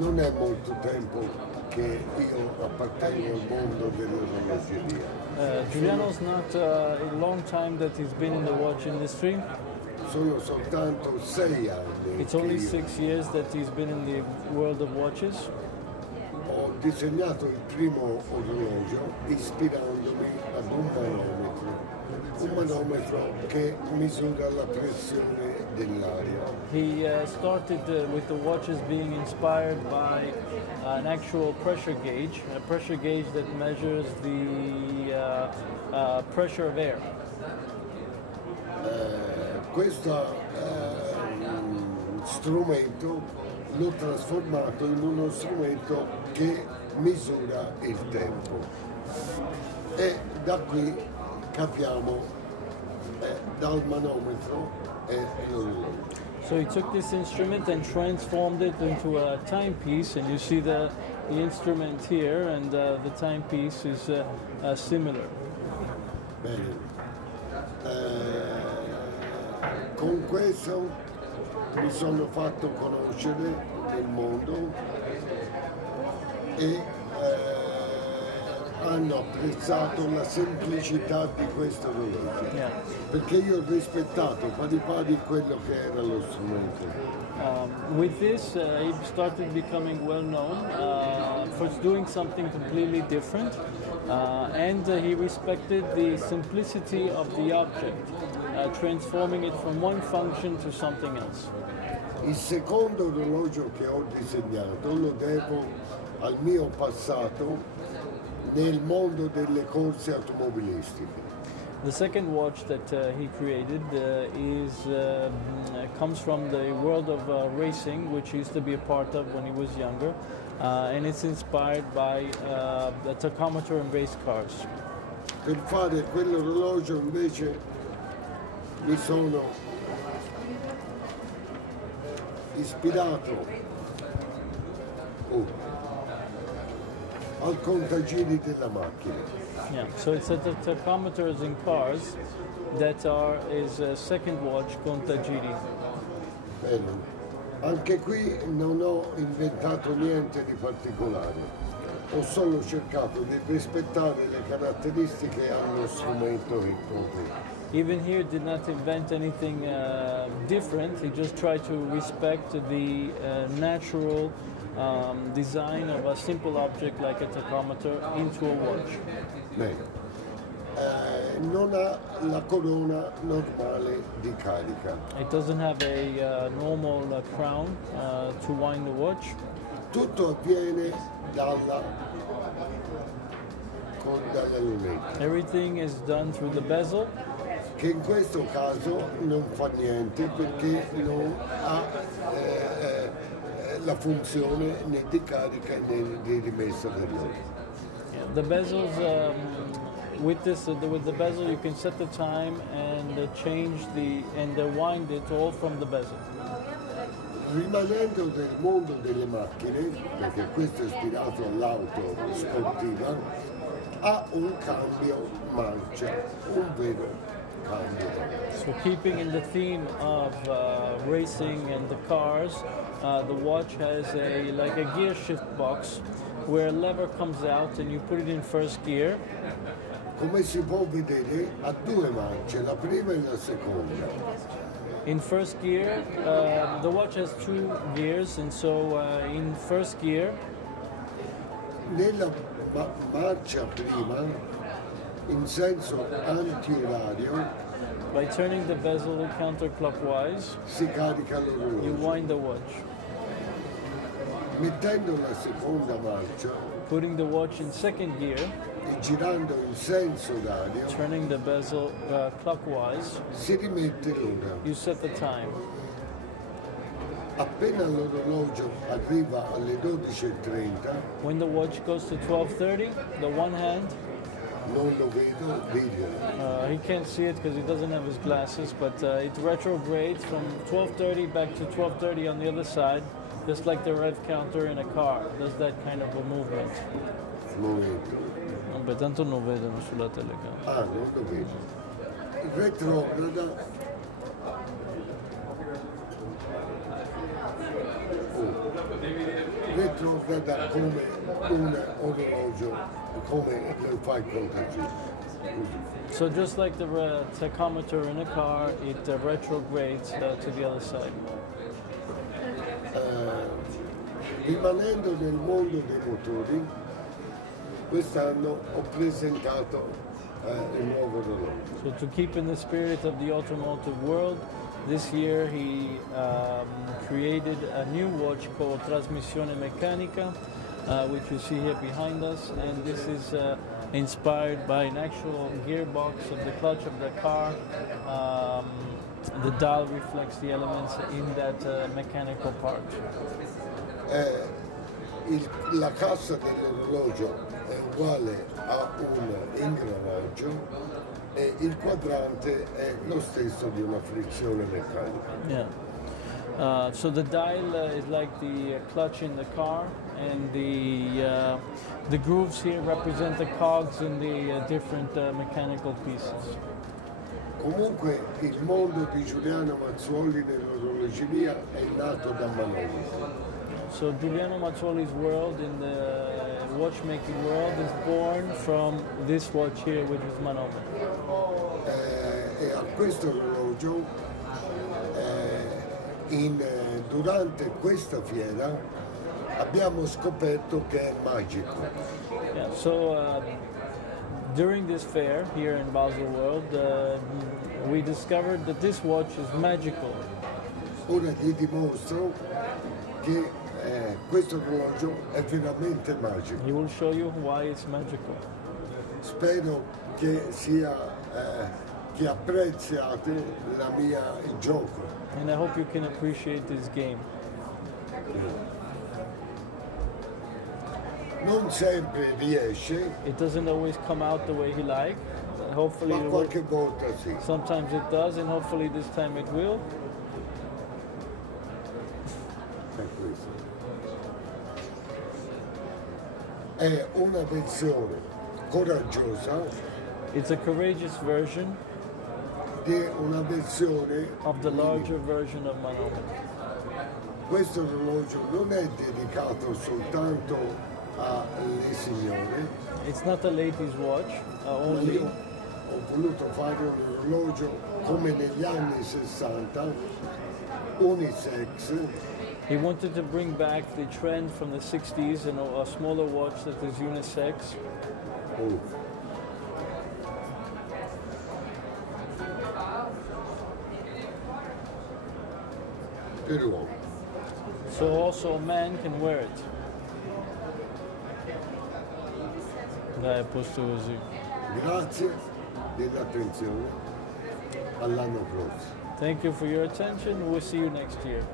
Non è molto tempo che io appartengo al mondo dell'orologeria. Giuliano's not a long time that he's been in the watch industry. Sono soltanto 6 anni. It's only 6 years that he's been in the world of watches. Ho disegnato il primo orologio ispirandomi ad un manometro che misura la pressione dell'aria. He started with the watches being inspired by an actual pressure gauge, a pressure gauge that measures the pressure of air. Questo strumento l'ho trasformato in uno strumento che misura il tempo e da qui capiamo dal manometro e l'orologio. So he took this instrument and transformed it into a timepiece, and you see the instrument here, and the timepiece is similar. Bene. Con questo mi sono fatto conoscere nel mondo e hanno apprezzato la semplicità di questo orologio, perché io ho rispettato pari pari quello che era lo strumento. With this, he started becoming well known for doing something completely different, and he respected the simplicity of the object, transforming it from one function to something else. Il secondo orologio che ho disegnato lo devo al mio passato nel mondo delle corse automobilistiche. The second watch that he created comes from the world of racing, which he used to be a part of when he was younger, and it's inspired by the tachometer and race cars. Per fare quell'orologio invece mi sono ispirato al contagiri della macchina. Yeah, so it's the tachometers in cars that is a second watch contagiri. Bene. Anche qui non ho inventato niente di particolare, ho solo cercato di rispettare le caratteristiche allo strumento che compro. Even here did not invent anything different, he just tried to respect the natural design of a simple object like a tachometer into a watch. Bene. Non ha la corona normale di carica. It doesn't have a normal crown to wind the watch. Tutto avviene dalla lunetta. Everything is done through the bezel, che in questo caso non fa niente perché non ha la funzione né di carica né di rimessa dell'olio. The bezels, with the bezel you can set the time and change and wind it all from the bezel. Rimanendo nel mondo delle macchine, perché questo è ispirato all'auto sportiva, ha un cambio marcia, un vero cambio. So keeping in the theme of racing and the cars, the watch has like a gear shift box where a lever comes out and you put it in first gear. Come si può vedere, ha due marce, la prima e la seconda. In first gear, the watch has 2 gears, and so in first gear, nella marcia prima, in senso antiorario, by turning the bezel counterclockwise, si carica you l'orologio. wind the watch. Mettendo la seconda marcia Putting the watch in second gear, e girando in senso orario, turning the bezel clockwise, si rimette l'ora. you set the time. Appena l'orologio arriva alle 12:30, When the watch goes to 12:30, the one hand, non lo vedo, video. he can't see it because he doesn't have his glasses, but it retrogrades from 12:30 back to 12:30 on the other side, just like the rev counter in a car. Does that kind of a movement. Momento. Vabbè, tanto non vedono sulla telecamera. Ah, non lo vedo. Retrograda. retrograda come un orologio, come lo fai contaggio. So just like the tachometer in a car, it retrogrades to the other side. Rimanendo nel mondo dei motori, quest'anno ho presentato il nuovo orologio. So to keep in the spirit of the automotive world, this year he created a new watch called Trasmissione Meccanica, which you see here behind us, and this is inspired by an actual gearbox of the clutch of the car. The dial reflects the elements in that mechanical part. La cassa dell'orologio è uguale a un ingranaggio e il quadrante è lo stesso di una frizione meccanica. Yeah. So the dial is like the clutch in the car, and the grooves here represent the cogs in the different mechanical pieces. Comunque il mondo di Giuliano Mazzuoli nell'orologeria è nato da manometri. So Giuliano Mazzuoli's world in the watchmaking world is born from this watch here, which is manometer. E a questo orologio, durante questa fiera, abbiamo scoperto che è magico. Yeah, so during this fair here in BaselWorld, we discovered that this watch is magical. Ora gli dimostro che questo orologio è veramente magico. He will show you why it's magical. Spero che che apprezziate il gioco. And I hope you can appreciate this game. Non sempre riesce, It doesn't always come out the way he likes. Hopefully, ma qualche volta sì. sometimes it does, and hopefully this time it will. È questo. È una versione coraggiosa It's a courageous version di una versione of the larger version of manometer. Questo orologio non è dedicato soltanto alle signore, It's not a ladies' watch ma only. io ho voluto fare un orologio come negli anni 60, unisex, He wanted to bring back the trend from the 60s and a smaller watch that is unisex. oh, per uomo. So also a man can wear it. Dai, posto così. Grazie dell'attenzione, all'anno prossimo. Thank you for your attention. We'll see you next year.